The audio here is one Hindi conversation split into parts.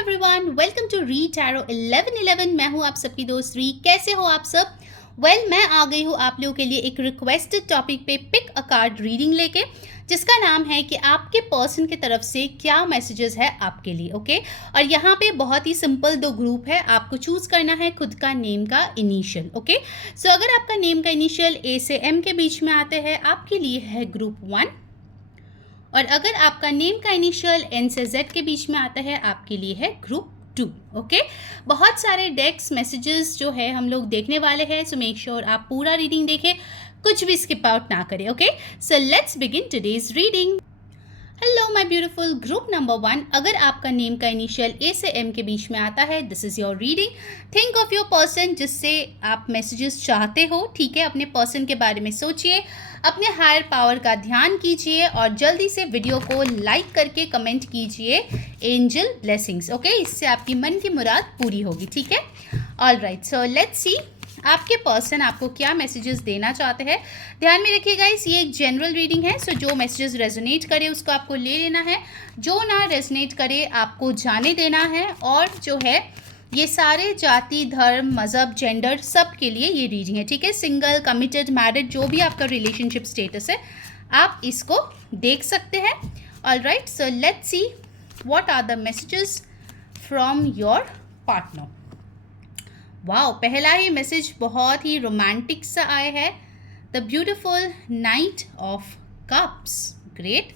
Everyone, welcome to read tarot 1111। मैं हूं आप सबकी दोस्त री। कैसे हो आप सब? मैं आ गई हूं आप लोगों के लिए एक रिक्वेस्टेड टॉपिक पे पिक अ कार्ड रीडिंग लेके, जिसका नाम है कि आपके पर्सन की तरफ से क्या मैसेजेस है आपके लिए। ओके और यहाँ पे बहुत ही सिंपल दो ग्रुप है, आपको चूज करना है खुद का नेम का इनिशियल। ओके सो अगर आपका नेम का इनिशियल ए से एम के बीच में आते हैं, आपके लिए है ग्रुप 1, और अगर आपका नेम का इनिशियल एन से जेड के बीच में आता है, आपके लिए है ग्रुप 2। ओके बहुत सारे डेक्स मैसेजेस जो है हम लोग देखने वाले हैं, सो मेक श्योर आप पूरा रीडिंग देखें, कुछ भी स्किप आउट ना करें। Okay so let's begin today's reading. Hello my beautiful group number 1, अगर आपका नेम का इनिशियल ए से एम के बीच में आता है, this is your reading. Think of your person जिससे आप मैसेजेस चाहते हो। ठीक है, अपने पर्सन के बारे में सोचिए, अपने हायर पावर का ध्यान कीजिए और जल्दी से वीडियो को लाइक करके कमेंट कीजिए एंजल ब्लेसिंग्स। ओके इससे आपकी मन की मुराद पूरी होगी। ठीक है, all right, so let's see आपके पर्सन आपको क्या मैसेजेस देना चाहते हैं। ध्यान में रखिएगा, ये एक जनरल रीडिंग है, सो जो मैसेजेस रेजोनेट करे उसको आपको ले लेना है, जो ना रेजोनेट करे आपको जाने देना है। और जो है ये सारे जाति, धर्म, मज़हब, जेंडर सब के लिए ये रीडिंग है। ठीक है, सिंगल, कमिटेड, मैरिड, जो भी आपका रिलेशनशिप स्टेटस है आप इसको देख सकते हैं। All right, so let's see what are the messages from your partner. Wow, पहला ही मैसेज बहुत ही रोमांटिक सा आया है, the beautiful night of cups. Great.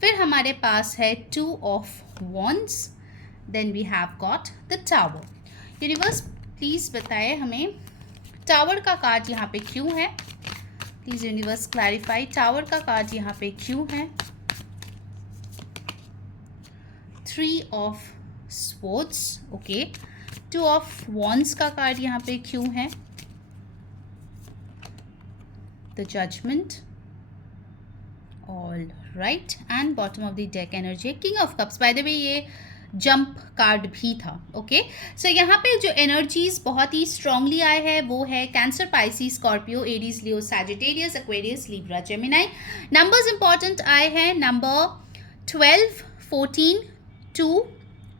फिर हमारे पास है 2 of wands, then we have got the tower. Universe please बताए हमें टावर का कार्ड यहाँ पे क्यों है। प्लीज़ यूनिवर्स क्लैरिफाई टावर का कार्ड यहाँ पे क्यों है। 3 of swords, okay. 2 of wands का कार्ड यहाँ पे क्यों है। The judgement, all right, and bottom of the deck energy king of cups. By the way ये जंप कार्ड भी था। ओके सो यहाँ पे जो एनर्जीज बहुत ही स्ट्रांगली आए हैं वो है Cancer, Pisces, Scorpio, Aries, Leo, Sagittarius, Aquarius, Libra, Gemini. Numbers important आए हैं, नंबर 12, 14,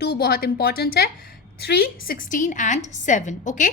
2 बहुत इंपॉर्टेंट है, 3, 16 एंड 7। ओके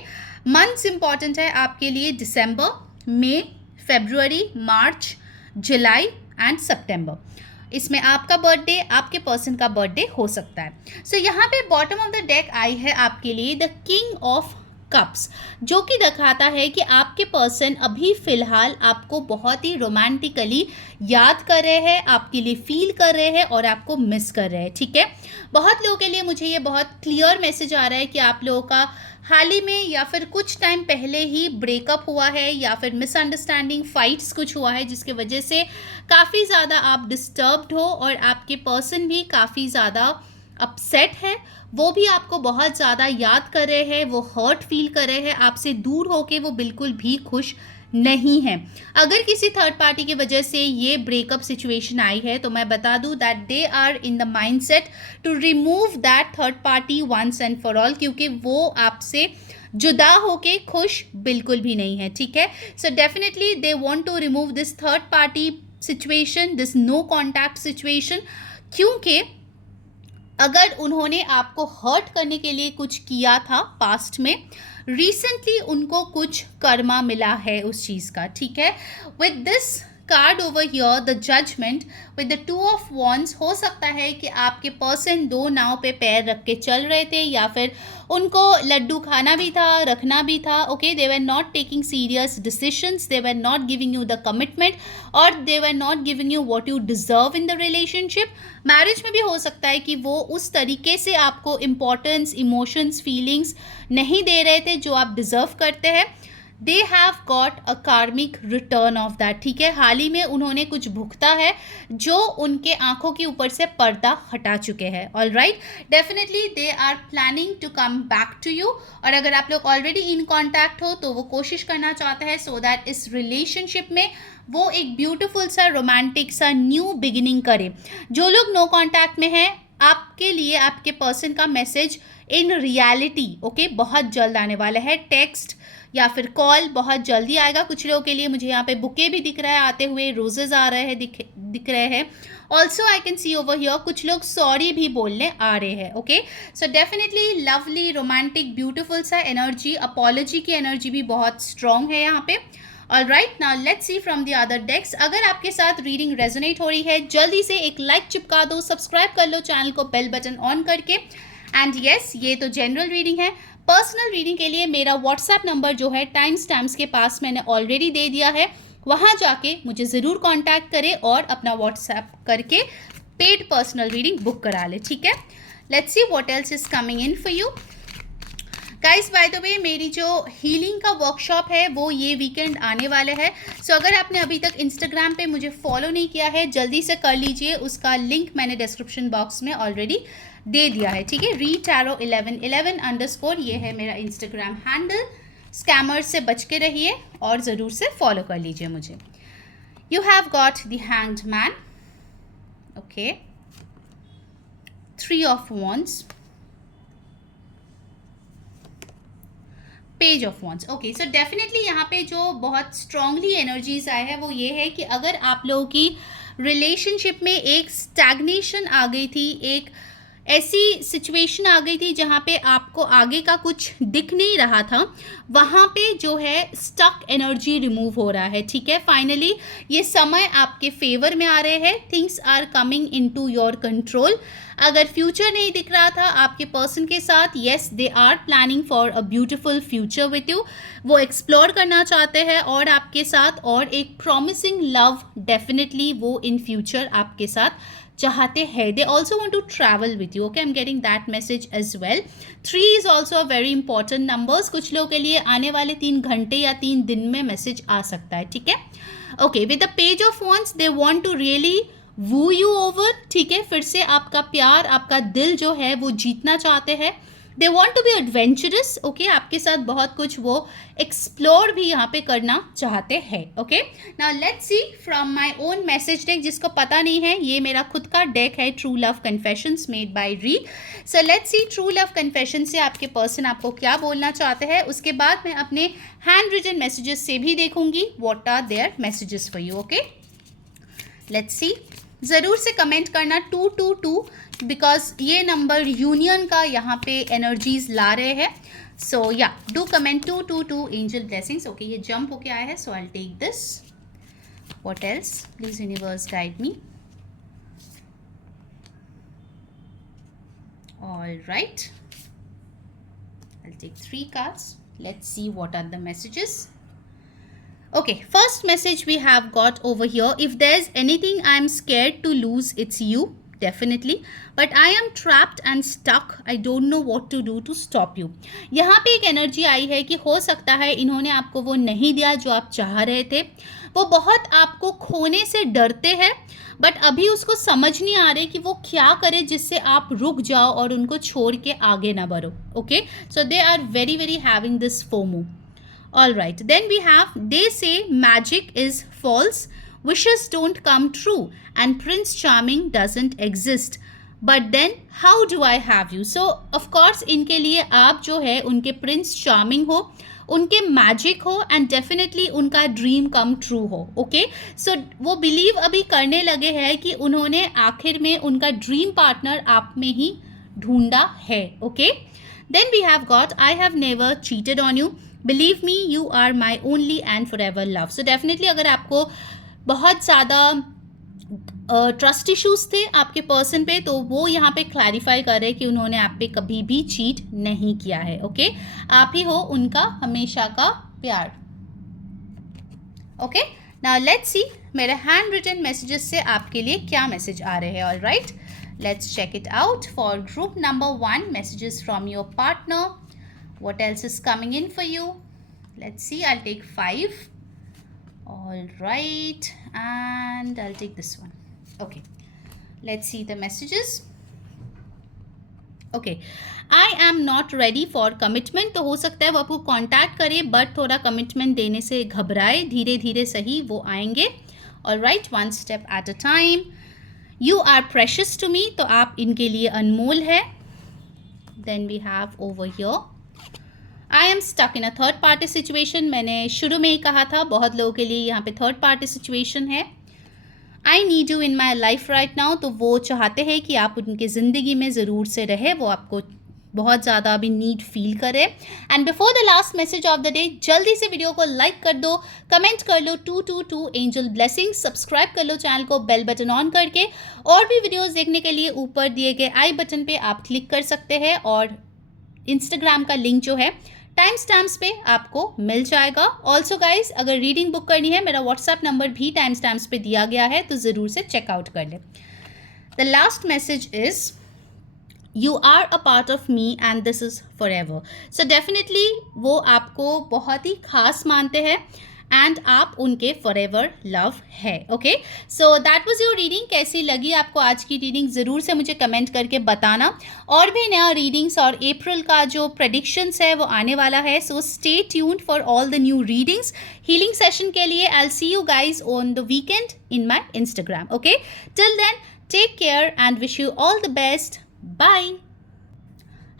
मंथ्स इंपॉर्टेंट है आपके लिए, दिसंबर, मई, फरवरी, मार्च, जुलाई एंड सितंबर। इसमें आपका बर्थडे, आपके पर्सन का बर्थडे हो सकता है। सो यहाँ पे बॉटम ऑफ द डेक आई है आपके लिए द किंग ऑफ कप्स, जो कि दिखाता है कि आपके पर्सन अभी फ़िलहाल आपको बहुत ही रोमांटिकली याद कर रहे हैं, आपके लिए फील कर रहे हैं और आपको मिस कर रहे हैं। ठीक है, बहुत लोगों के लिए मुझे ये बहुत क्लियर मैसेज आ रहा है कि आप लोगों का हाल ही में या फिर कुछ टाइम पहले ही ब्रेकअप हुआ है या फिर मिसअंडरस्टैंडिंग, फाइट्स कुछ हुआ है, जिसके वजह से काफ़ी ज़्यादा आप डिस्टर्ब्ड हो और आपके पर्सन भी काफ़ी ज़्यादा अपसेट है। वो भी आपको बहुत ज़्यादा याद कर रहे हैं, वो हर्ट फील कर रहे हैं, आपसे दूर होके वो बिल्कुल भी खुश नहीं है। अगर किसी थर्ड पार्टी की वजह से ये ब्रेकअप सिचुएशन आई है तो मैं बता दूं that they are in the mindset to remove that third party once and for all, क्योंकि वो आपसे जुदा होके खुश बिल्कुल भी नहीं है। ठीक है, so definitely they want to remove this third party situation, this no contact situation, क्योंकि अगर उन्होंने आपको हर्ट करने के लिए कुछ किया था पास्ट में, रिसेंटली उनको कुछ कर्मा मिला है उस चीज़ का। ठीक है, with this card over here the judgement with the 2 of wands, हो सकता है कि आपके पर्सन 2 नाव पे पैर रख के चल रहे थे या फिर उनको लड्डू खाना भी था, रखना भी था। Okay they were not taking serious decisions, they were not giving you the commitment और they were not giving you what you deserve in the relationship. Marriage में भी हो सकता है कि वो उस तरीके से आपको इम्पोर्टेंस, इमोशंस, फीलिंग्स नहीं दे रहे थे जो आप डिजर्व करते हैं। दे हैव गॉट अ कार्मिक रिटर्न ऑफ दैट। ठीक है, हाल ही में उन्होंने कुछ भुगता है जो उनके आंखों के ऊपर से पर्दा हटा चुके हैं। All right, definitely they are planning to come back to you, और अगर आप लोग ऑलरेडी इन कॉन्टैक्ट हो तो वो कोशिश करना चाहते हैं सो दैट इस रिलेशनशिप में वो एक ब्यूटिफुल सा रोमांटिक सा न्यू बिगिनिंग करे। जो लोग नो कॉन्टैक्ट में हैं, आपके लिए आपके पर्सन का मैसेज इन रियलिटी ओके बहुत जल्द आने वाला है। टेक्स्ट या फिर कॉल बहुत जल्दी आएगा। कुछ लोगों के लिए मुझे यहाँ पे बुके भी दिख रहा है आते हुए, रोजेज आ रहे हैं, दिख रहे हैं, also I can see over here कुछ लोग सॉरी भी बोलने आ रहे हैं. Okay, so definitely lovely romantic beautiful सा एनर्जी, अपॉलॉजी की एनर्जी भी बहुत स्ट्रॉन्ग है यहाँ पे. All right, now let's see from the other decks. अगर आपके साथ रीडिंग रेजोनेट हो रही है, जल्दी से एक लाइक चिपका दो, सब्सक्राइब कर लो चैनल को बेल बटन ऑन करके. एंड येस, ये तो जनरल रीडिंग है. पर्सनल रीडिंग के लिए मेरा व्हाट्सएप नंबर जो है टाइम स्टैम्प्स के पास मैंने ऑलरेडी दे दिया है, वहाँ जाके मुझे ज़रूर कांटेक्ट करें और अपना व्हाट्सएप करके पेड पर्सनल रीडिंग बुक करा ले. ठीक है, let's see what else is coming in for you guys. Bye the वे, मेरी जो हीलिंग का वर्कशॉप है वो ये वीकेंड आने वाले है. सो अगर आपने अभी तक इंस्टाग्राम पे मुझे फॉलो नहीं किया है, जल्दी से कर लीजिए. उसका लिंक मैंने डिस्क्रिप्शन बॉक्स में ऑलरेडी दे दिया है. ठीक है, retaro1111_, ये है मेरा इंस्टाग्राम हैंडल. स्कैमर्स से बच के रहिए और ज़रूर से फॉलो कर लीजिए मुझे. You have got the hanged man. Okay, 3 of wands, page of wands. Okay, so definitely यहाँ पे जो बहुत स्ट्रांगली एनर्जीज आए हैं वो ये है कि अगर आप लोगों की रिलेशनशिप में एक स्टैग्नेशन आ गई थी, एक ऐसी सिचुएशन आ गई थी जहाँ पे आपको आगे का कुछ दिख नहीं रहा था, वहाँ पे जो है स्टक एनर्जी रिमूव हो रहा है. ठीक है, फाइनली ये समय आपके फेवर में आ रहे हैं. Things are coming into your control. अगर फ्यूचर नहीं दिख रहा था आपके पर्सन के साथ, yes they are planning for a beautiful future with you. वो एक्सप्लोर करना चाहते हैं और आपके साथ, और एक प्रॉमिसिंग लव डेफिनेटली वो इन फ्यूचर आपके साथ चाहते हैं. They also want to travel with you. Okay, I am getting that message as well. 3 is also a very important numbers. कुछ लोगों के लिए आने वाले 3 घंटे या 3 दिन में मैसेज आ सकता है. ठीक है, okay, with the page of wands they want to really woo you over. ठीक है, फिर से आपका प्यार, आपका दिल जो है वो जीतना चाहते हैं. They want to be adventurous. Okay, आपके साथ बहुत कुछ वो एक्सप्लोर भी यहाँ पे करना चाहते हैं. Okay, now let's see from my own message deck. जिसको पता नहीं है, ये मेरा खुद का डेक है, true love confessions made by Ri. So let's see true love confession से आपके पर्सन आपको क्या बोलना चाहते हैं. उसके बाद मैं अपने हैंड रिटन मैसेजेस से भी देखूंगी what are their messages for you. Okay, let's see. ज़रूर से कमेंट करना 222 बिकॉज ये नंबर यूनियन का यहाँ पे एनर्जीज ला रहे हैं. So yeah do comment 222 angel blessings. Okay, ये जंप होके आया है, so I take this. What else, please universe guide me. All right, I take 3 cards. Let's see what are the messages. Okay, first message we have got over here. If there's anything I'm scared to lose, it's you, definitely. But I am trapped and stuck. I don't know what to do to stop you. यहाँ पे एक एनर्जी आई है कि हो सकता है इन्होंने आपको वो नहीं दिया जो आप चाह रहे थे. वो बहुत आपको खोने से डरते हैं, बट अभी उसको समझ नहीं आ रहे कि वो क्या करे जिससे आप रुक जाओ और उनको छोड़ के आगे ना बढ़ो. Okay, so they are very very having this FOMO. All right, then we have, they say magic is false, wishes don't come true, and Prince Charming doesn't exist. But then how do I have you? So of course इनके लिए आप जो है उनके Prince Charming हो, उनके मैजिक हो, एंड डेफिनेटली उनका ड्रीम कम ट्रू हो. ओके, सो वो बिलीव अभी करने लगे हैं कि उन्होंने आखिर में उनका ड्रीम पार्टनर आप में ही ढूंढा है. Okay, then we have got, I have never cheated on you, believe me you are my only and for ever love. So definitely अगर आपको बहुत ज़्यादा ट्रस्ट इश्यूज थे आपके पर्सन पे, तो वो यहाँ पे क्लैरिफाई कर रहे हैं कि उन्होंने आप पे कभी भी चीट नहीं किया है. ओके, आप ही हो उनका हमेशा का प्यार. ओके, नाउ लेट्स सी मेरे हैंड रिटन मैसेजेस से आपके लिए क्या मैसेज आ रहे हैं. All right, let's check it out for group number 1, messages from your partner. What else is coming in for you? Let's see. I'll take 5. All right, and I'll take this one. Okay, let's see the messages. Okay, I am not ready for commitment. तो हो सकता है वो आपको कांटेक्ट करे, बट थोड़ा कमिटमेंट देने से घबराए. धीरे धीरे सही वो आएंगे. All right, one step at a time. You are precious to me. तो आप इनके लिए अनमोल है. Then we have over here, I am stuck in a third party situation. मैंने शुरू में ही कहा था बहुत लोगों के लिए यहाँ पे थर्ड पार्टी सिचुएशन है. I need you in my life right now, तो वो चाहते हैं कि आप उनकी ज़िंदगी में ज़रूर से रहे, वो आपको बहुत ज़्यादा अभी नीड फील करे। And before the last message of the day, जल्दी से वीडियो को लाइक कर दो, कमेंट कर लो 222 एंजल ब्लेसिंग्स, सब्सक्राइब कर लो चैनल को बेल बटन ऑन करके, और भी वीडियोस देखने के लिए ऊपर दिए गए आई बटन पे आप क्लिक कर सकते हैं, और इंस्टाग्राम का लिंक जो है टाइम स्टैम्प्स पे आपको मिल जाएगा। ऑल्सो गाइज, अगर रीडिंग बुक करनी है, मेरा व्हाट्सएप नंबर भी टाइम स्टैम्प्स पे दिया गया है, तो ज़रूर से चेकआउट कर ले। The last message is You are a part of me and this is forever. So definitely वो आपको बहुत ही खास मानते हैं एंड आप उनके forever love है। Okay, so that was your reading. कैसी लगी आपको आज की रीडिंग, ज़रूर से मुझे कमेंट करके बताना। और भी नया रीडिंग्स और अप्रैल का जो प्रेडिक्शंस है वो आने वाला है, so stay tuned for all the new readings. Healing session के लिए I will see you guys on the weekend in my Instagram. Okay, till then take care and wish you all the best. Bye.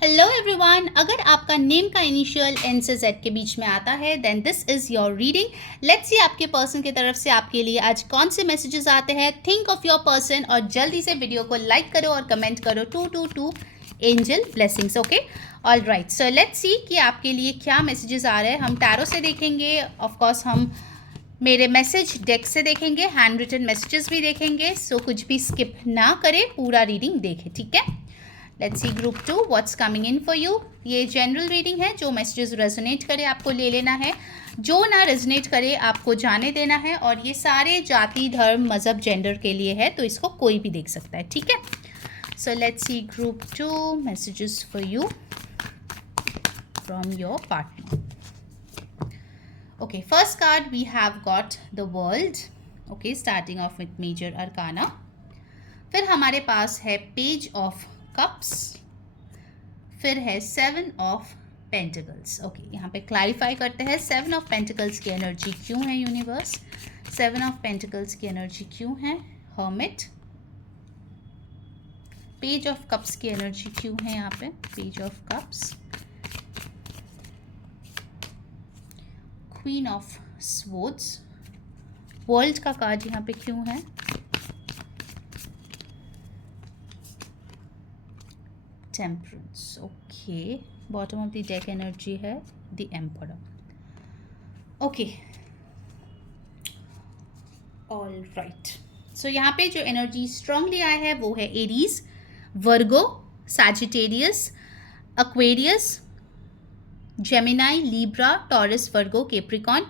Hello everyone, अगर आपका नेम का इनिशियल एन से जेड के बीच में आता है then this is your reading. Let's see आपके पर्सन की तरफ से आपके लिए आज कौन से मैसेजेस आते हैं। थिंक ऑफ योर पर्सन और जल्दी से वीडियो को लाइक करो और कमेंट करो 222 angel blessings. Okay, all right, so let's सी कि आपके लिए क्या मैसेजेस आ रहे हैं। हम टैरो से देखेंगे, ऑफकोर्स हम मेरे मैसेज डेक से देखेंगे, हैंड रिटन मैसेजेस भी देखेंगे, सो कुछ भी स्किप ना करें, पूरा रीडिंग देखें, ठीक है। Let's see group 2 what's coming in for you. ये जनरल रीडिंग है, जो मैसेजेस रेजोनेट करे आपको ले लेना है, जो ना रेजोनेट करे आपको जाने देना है, और ये सारे जाति, धर्म, मज़हब, जेंडर के लिए है, तो इसको कोई भी देख सकता है, ठीक है। So let's see group 2 messages for you from your partner. Okay, first card we have got the world. Okay, starting off with major arcana. फिर हमारे पास है पेज ऑफ कप्स, फिर है 7 ऑफ पेंटिकल्स। ओके, यहाँ पे क्लैरिफाई करते हैं 7 ऑफ पेंटिकल्स की एनर्जी क्यों है यूनिवर्स, 7 ऑफ पेंटिकल्स की एनर्जी क्यों है हर्मिट, पेज ऑफ कप्स की एनर्जी क्यों है यहाँ पे page of cups, queen of swords, world का कार्ड यहाँ पे क्यों है, temperance. Okay, bottom of the deck energy है the emperor. Okay, all right, so यहाँ पे जो एनर्जी स्ट्रांगली आया है वो है Aries, Virgo, Sagittarius, Aquarius, Gemini, Libra, Taurus, Virgo, Capricorn,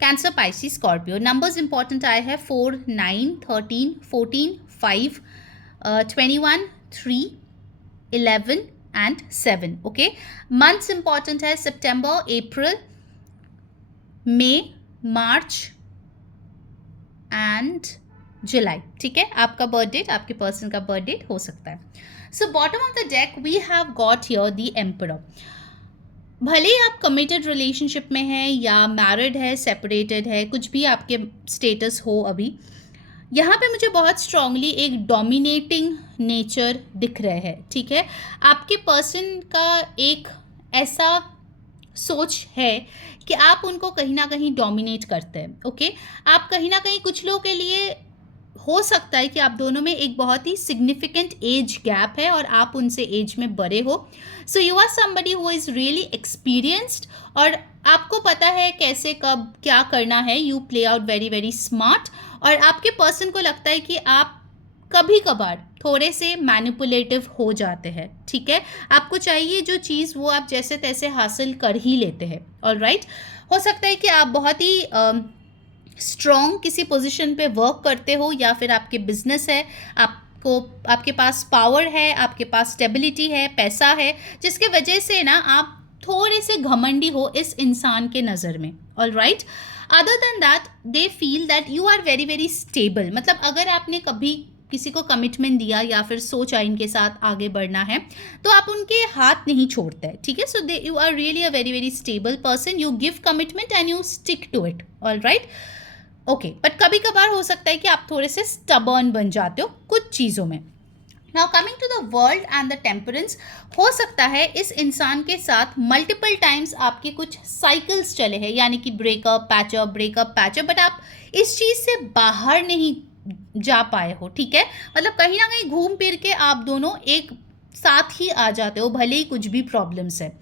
Cancer, Pisces, Scorpio. Numbers important आए हैं 4, 9, 13, 14, 5, 21, 3, 11 एंड 7। ओके, मंथ्स इंपॉर्टेंट है सितंबर, अप्रैल, मई, मार्च एंड जुलाई, ठीक है। आपका बर्थ डेट, आपके पर्सन का बर्थ डेट हो सकता है। So bottom of the deck we have got here the emperor. भले ही आप कमिटेड रिलेशनशिप में हैं या मैरिड है, सेपरेटेड है, कुछ भी आपके स्टेटस हो अभी, यहाँ पे मुझे बहुत स्ट्रांगली एक डोमिनेटिंग नेचर दिख रहा है, ठीक है। आपके पर्सन का एक ऐसा सोच है कि आप उनको कहीं ना कहीं डोमिनेट करते हैं। ओके, आप कहीं ना कहीं, कुछ लोगों के लिए हो सकता है कि आप दोनों में एक बहुत ही सिग्निफिकेंट एज गैप है और आप उनसे एज में बड़े हो। So you are somebody who is really experienced और आपको पता है कैसे कब क्या करना है। You play out very very smart, और आपके पर्सन को लगता है कि आप कभी कभार थोड़े से मैनिपुलेटिव हो जाते हैं, ठीक है। आपको चाहिए जो चीज़ वो आप जैसे तैसे हासिल कर ही लेते हैं। ऑलराइट, हो सकता है कि आप बहुत ही स्ट्रॉन्ग किसी पोजीशन पे वर्क करते हो, या फिर आपके बिजनेस है, आपके पास पावर है, आपके पास स्टेबिलिटी है, पैसा है, जिसके वजह से ना आप थोड़े से घमंडी हो इस इंसान के नज़र में। All right, other than that they feel that you are very very stable. मतलब अगर आपने कभी किसी को कमिटमेंट दिया या फिर सोचा इनके साथ आगे बढ़ना है, तो आप उनके हाथ नहीं छोड़ते हैं, ठीक है। So they you are really a very very stable person, you give commitment and you stick to it. All right, okay, but कभी कभार हो सकता है कि आप थोड़े से स्टबर्न बन जाते हो कुछ चीज़ों में। Now coming to the world and the temperance, हो सकता है इस इंसान के साथ मल्टीपल टाइम्स आपके कुछ साइकिल्स चले हैं, यानी कि breakup patchup, breakup patchup, but आप इस चीज़ से बाहर नहीं जा पाए हो, ठीक है। मतलब कहीं ना कहीं घूम फिर के आप दोनों एक साथ ही आ जाते हो, भले ही कुछ भी प्रॉब्लम्स है।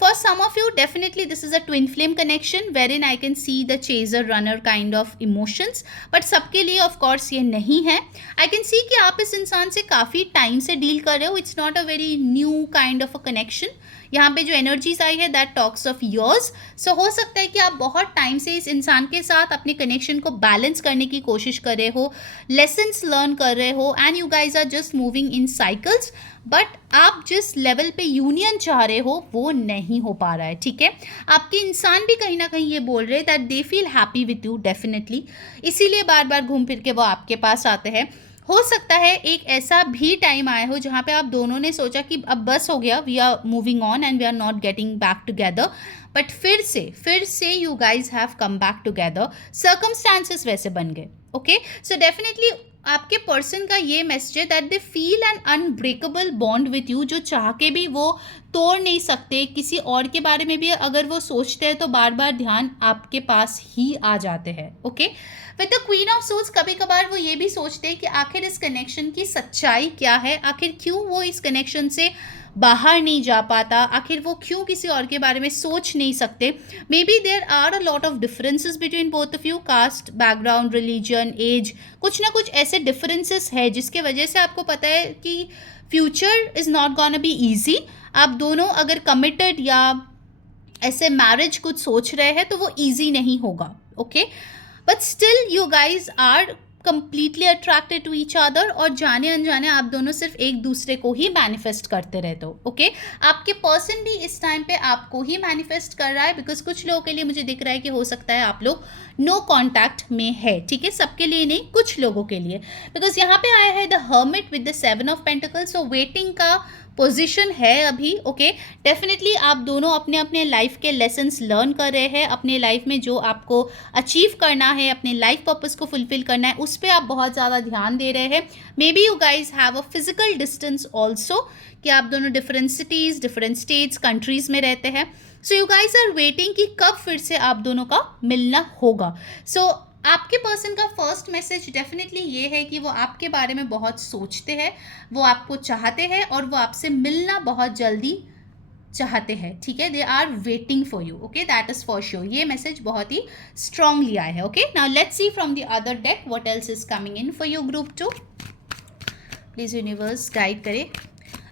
For some of you, definitely this is a twin flame connection wherein I can see the chaser runner kind of emotions. But सबके लिए of course ये नहीं है. I can see कि आप इस इंसान से काफ़ी टाइम से डील कर रहे हो. It's not a very new kind of a connection. यहाँ पे जो एनर्जीज आई है दैट टॉक्स ऑफ योर्स. सो हो सकता है कि आप बहुत टाइम से इस इंसान के साथ अपने कनेक्शन को बैलेंस करने की कोशिश कर रहे हो, लेसन्स लर्न कर रहे हो, and you guys are just moving in cycles. But आप जिस लेवल पे यूनियन चाह रहे हो वो नहीं हो पा रहा है, ठीक है. आपके इंसान भी कहीं ना कहीं ये बोल रहे हैं that they feel happy with you definitely, इसीलिए बार बार घूम फिर के वो आपके पास आते हैं. हो सकता है एक ऐसा भी टाइम आया हो जहाँ पे आप दोनों ने सोचा कि अब बस हो गया, we are moving on and we are not getting back together, but फिर से you guys have come back together. Circumstances वैसे बन गए, ओके. सो डेफिनेटली आपके पर्सन का ये मैसेज है that they feel an unbreakable bond with you, जो चाह के भी वो तोड़ नहीं सकते. किसी और के बारे में भी अगर वो सोचते हैं तो बार बार ध्यान आपके पास ही आ जाते हैं, okay. With the queen of souls कभी कभार वो ये भी सोचते हैं कि आखिर इस कनेक्शन की सच्चाई क्या है, आखिर क्यों वो इस कनेक्शन से बाहर नहीं जा पाता, आखिर वो क्यों किसी और के बारे में सोच नहीं सकते. Maybe there are a lot of differences between both of you, caste, background, religion, age, कुछ ना कुछ ऐसे डिफरेंसेस है जिसके वजह से आपको पता है कि future is not gonna be easy. आप दोनों अगर कमिटेड या ऐसे मैरिज कुछ सोच रहे हैं तो वो ईजी नहीं होगा, okay. But still you guys are completely attracted to each other, और जाने अनजाने आप दोनों सिर्फ एक दूसरे को ही मैनिफेस्ट करते रहते हो, ओके. आपके पर्सन भी इस टाइम पे आपको ही मैनिफेस्ट कर रहा है, बिकॉज कुछ लोगों के लिए मुझे दिख रहा है कि हो सकता है आप लोग नो कॉन्टैक्ट में है, ठीक है. सबके लिए नहीं, कुछ लोगों के लिए, बिकॉज यहाँ पे आया है the hermit with the 7 of pentacles. So waiting का पोजीशन है अभी, ओके. डेफिनेटली आप दोनों अपने अपने लाइफ के लेसन्स लर्न कर रहे हैं. अपने लाइफ में जो आपको अचीव करना है, अपने लाइफ पर्पस को फुलफिल करना है, उस पर आप बहुत ज़्यादा ध्यान दे रहे हैं. Maybe you guys have a physical distance also, कि आप दोनों different cities, different states, countries में रहते हैं. So you guys are waiting कि कब फिर से आप दोनों का मिलना होगा. सो आपके पर्सन का फर्स्ट मैसेज डेफिनेटली ये है कि वो आपके बारे में बहुत सोचते हैं, वो आपको चाहते हैं और वो आपसे मिलना बहुत जल्दी चाहते हैं, ठीक है. They are waiting for you, okay. That is for sure. ये मैसेज बहुत ही स्ट्रांगली आया है, okay. Now let's see from the other deck what else is coming in for your group 2. Please universe guide करे.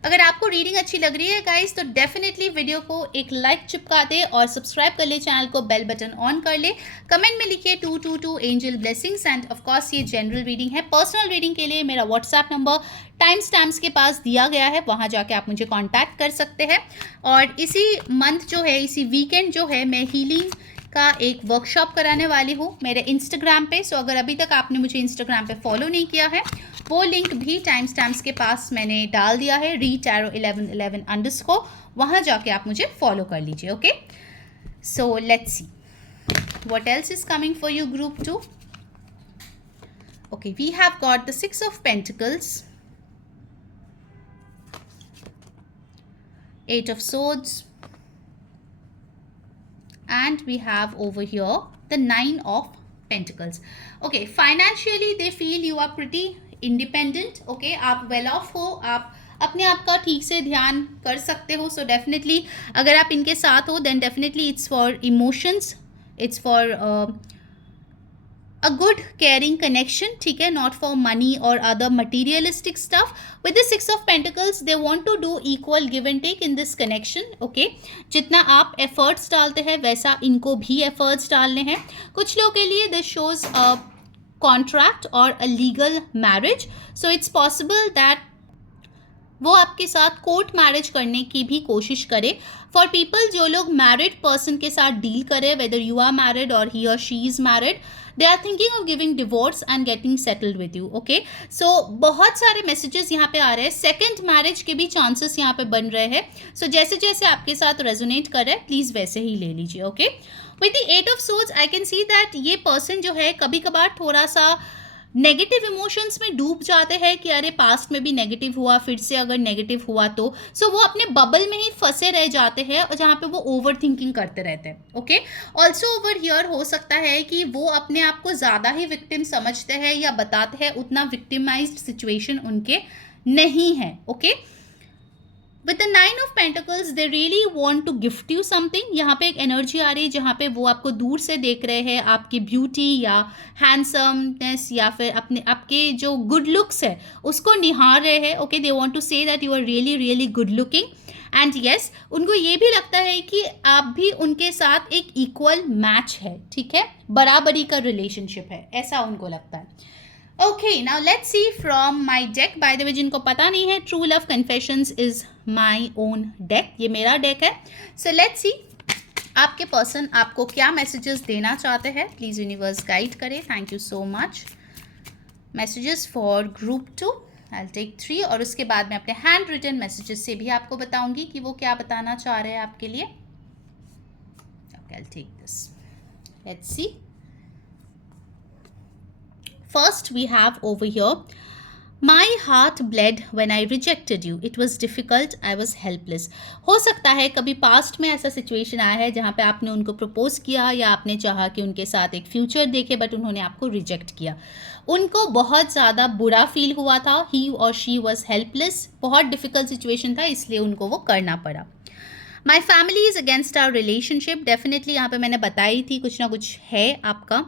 अगर आपको रीडिंग अच्छी लग रही है गाइस तो डेफिनेटली वीडियो को एक लाइक चिपका दे और सब्सक्राइब कर ले, चैनल को बेल बटन ऑन कर ले. कमेंट में लिखिए 222 angel blessings. End of course ये जनरल रीडिंग है. पर्सनल रीडिंग के लिए मेरा व्हाट्सएप नंबर टाइम स्टैम्प्स के पास दिया गया है, वहाँ जाके आप मुझे कांटेक्ट कर सकते हैं. और इसी मंथ जो है, इसी वीकेंड जो है, मैं हीलिंग का एक वर्कशॉप कराने वाली हूँ मेरे इंस्टाग्राम पे. सो अगर अभी तक आपने मुझे इंस्टाग्राम पे फॉलो नहीं किया है, वो लिंक भी टाइम स्टैम्प्स के पास मैंने डाल दिया है, @ReTarot1111_, वहाँ जाके आप मुझे फॉलो कर लीजिए, okay. So let's see what else is coming for you group 2. Okay, we have got the 6 of pentacles, 8 of swords, and we have over here the 9 of pentacles. Okay, financially they feel you are pretty independent, okay. आप well off हो, आप अपने आप का ठीक से ध्यान कर सकते हो. सो डेफिनेटली अगर आप इनके साथ हो then definitely it's for emotions, it's for a good caring connection, ठीक है, not for money or other materialistic stuff. With the 6 of Pentacles they want to do equal give and take in this connection, okay. जितना आप efforts डालते हैं वैसा इनको भी efforts डालने हैं. कुछ लोगों के लिए this shows a contract or a legal marriage, so it's possible that वो आपके साथ कोर्ट मैरिज करने की भी कोशिश करे. फॉर पीपल जो लोग मैरिड पर्सन के साथ डील करें, वेदर यू आर मैरिड और ही और she is married, they are thinking of giving divorce and getting settled with you, okay. So बहुत सारे मैसेजेस यहाँ पे आ रहे हैं. सेकंड मैरिज के भी चांसेस यहाँ पे बन रहे हैं. सो जैसे जैसे आपके साथ रेजोनेट कर रहे हैं प्लीज़ वैसे ही ले लीजिए, okay. With the 8 of swords I can see that ये पर्सन जो है कभी कभार थोड़ा सा नेगेटिव इमोशंस में डूब जाते हैं कि अरे पास्ट में भी नेगेटिव हुआ, फिर से अगर नेगेटिव हुआ तो सो वो अपने बबल में ही फंसे रह जाते हैं और जहाँ पे वो ओवर थिंकिंग करते रहते हैं. ओके, ऑल्सो ओवर हियर हो सकता है कि वो अपने आप को ज़्यादा ही विक्टिम समझते हैं या बताते हैं, उतना विक्टिमाइज्ड सिचुएशन उनके नहीं है. Okay, with the 9 of pentacles they really want to gift you something. यहाँ पे एक एनर्जी आ रही है जहाँ पे वो आपको दूर से देख रहे हैं, आपकी ब्यूटी या हैंडसमनेस या फिर अपने आपके जो गुड लुक्स है उसको निहार रहे हैं. Okay, they want to say that you are really really good looking. And yes, उनको ये भी लगता है कि आप भी उनके साथ एक इक्वल मैच है. ठीक है, बराबरी का रिलेशनशिप है, ऐसा उनको लगता है. Okay, now let's see from my deck. Bye the वे, जिनको पता नहीं है, true love confessions is my own deck. ये मेरा डेक है. सो लेट्स सी आपके पर्सन आपको क्या मैसेजेस देना चाहते हैं. प्लीज़ यूनिवर्स गाइड करे. Thank you so much. Messages for group 2. I will take 3 और उसके बाद मैं अपने हैंड रिटन मैसेजेस से भी आपको बताऊंगी कि वो क्या बताना चाह रहे हैं आपके लिए. Okay, I will take this. Let's see. First, we have over here, my heart bled when I rejected you. It was difficult. I was helpless. हो सकता है कभी पास्ट में ऐसा सिचुएशन आया है जहाँ पे आपने उनको प्रपोज किया या आपने चाहा कि उनके साथ एक फ्यूचर देखे, बट उन्होंने आपको रिजेक्ट किया. उनको बहुत ज़्यादा बुरा फील हुआ था. ही और शी वॉज हेल्पलेस. बहुत डिफिकल्ट सिचुएशन था, इसलिए उनको वो करना पड़ा. My family is against our relationship. Definitely यहाँ पे मैंने बताई थी कुछ ना कुछ है आपका.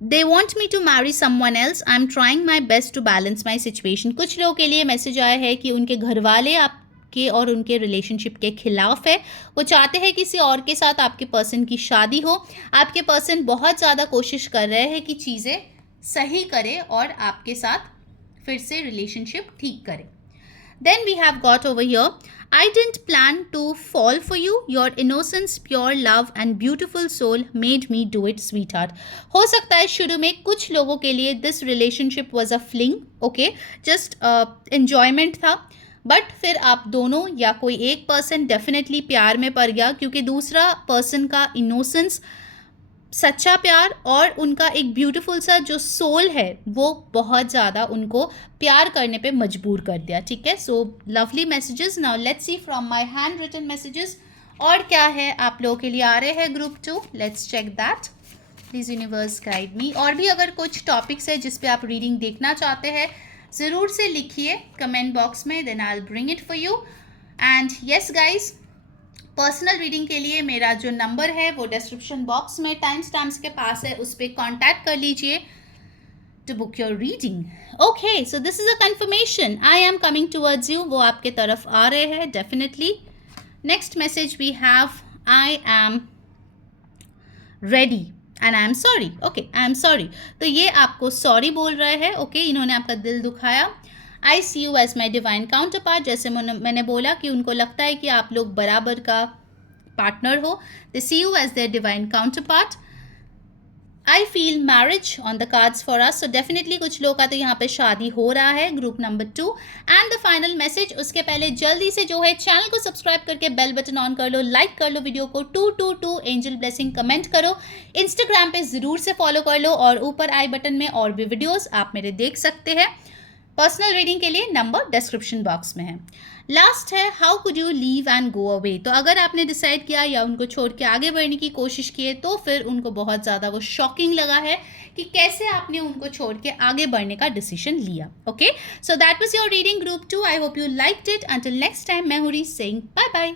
They want me to marry someone else. I'm trying my best to balance my situation. कुछ लोगों के लिए मैसेज आया है कि उनके घर वाले आपके और उनके रिलेशनशिप के खिलाफ है. वो चाहते हैं किसी और के साथ आपके पर्सन की शादी हो. आपके पर्सन बहुत ज़्यादा कोशिश कर रहे हैं कि चीज़ें सही करे और आपके साथ फिर से रिलेशनशिप ठीक करे. Then we have got over here, I didn't plan to fall for you. Your innocence, pure love and beautiful soul made me do it, sweetheart. हो सकता है शुरू में कुछ लोगों के लिए this relationship was a fling, okay, just enjoyment था. बट फिर आप दोनों या कोई एक पर्सन डेफिनेटली प्यार में पड़ गया क्योंकि दूसरा पर्सन का इनोसेंस, सच्चा प्यार और उनका एक ब्यूटीफुल सा जो सोल है वो बहुत ज़्यादा उनको प्यार करने पे मजबूर कर दिया. ठीक है, so lovely messages. Now let's see from my hand written messages और क्या है आप लोगों के लिए आ रहे हैं group 2. Let's check that. Please universe guide me. और भी अगर कुछ टॉपिक्स है जिस पे आप रीडिंग देखना चाहते हैं ज़रूर से लिखिए कमेंट बॉक्स में, then I will bring it for you. And yes guys, personal reading के लिए मेरा जो नंबर है वो डिस्क्रिप्शन बॉक्स में टाइम स्टैम्प्स के पास है, उस पर कॉन्टैक्ट कर लीजिए to book your reading. Okay, so this is a confirmation. I am coming towards you. वो आपके तरफ आ रहे हैं definitely. Next message we have, I am ready and I am sorry. Okay, I am sorry. तो ये आपको सॉरी बोल रहे हैं. ओके, इन्होंने आपका दिल दुखाया. I see you as my divine counterpart. जैसे मैंने बोला कि उनको लगता है कि आप लोग बराबर का पार्टनर हो. They see you as their divine counterpart. I feel marriage on the cards for us. So definitely कुछ लोग का तो यहाँ पे शादी हो रहा है, group number 2. And the final message, उसके पहले जल्दी से जो है चैनल को सब्सक्राइब करके बेल बटन ऑन कर लो, लाइक कर लो वीडियो को, 222 एंजल ब्लेसिंग कमेंट करो, इंस्टाग्राम पे ज़रूर से फॉलो कर लो और ऊपर आई बटन में और भी वीडियोज़ आप मेरे देख सकते हैं. पर्सनल रीडिंग के लिए नंबर डिस्क्रिप्शन बॉक्स में है. लास्ट है, how could you leave and go away. तो अगर आपने डिसाइड किया या उनको छोड़ के आगे बढ़ने की कोशिश की तो फिर उनको बहुत ज़्यादा वो शॉकिंग लगा है कि कैसे आपने उनको छोड़ के आगे बढ़ने का डिसीजन लिया. Okay, so that was your reading group 2. I hope you liked it. Until next time, मैं हूँ री सेइंग बाय बाय.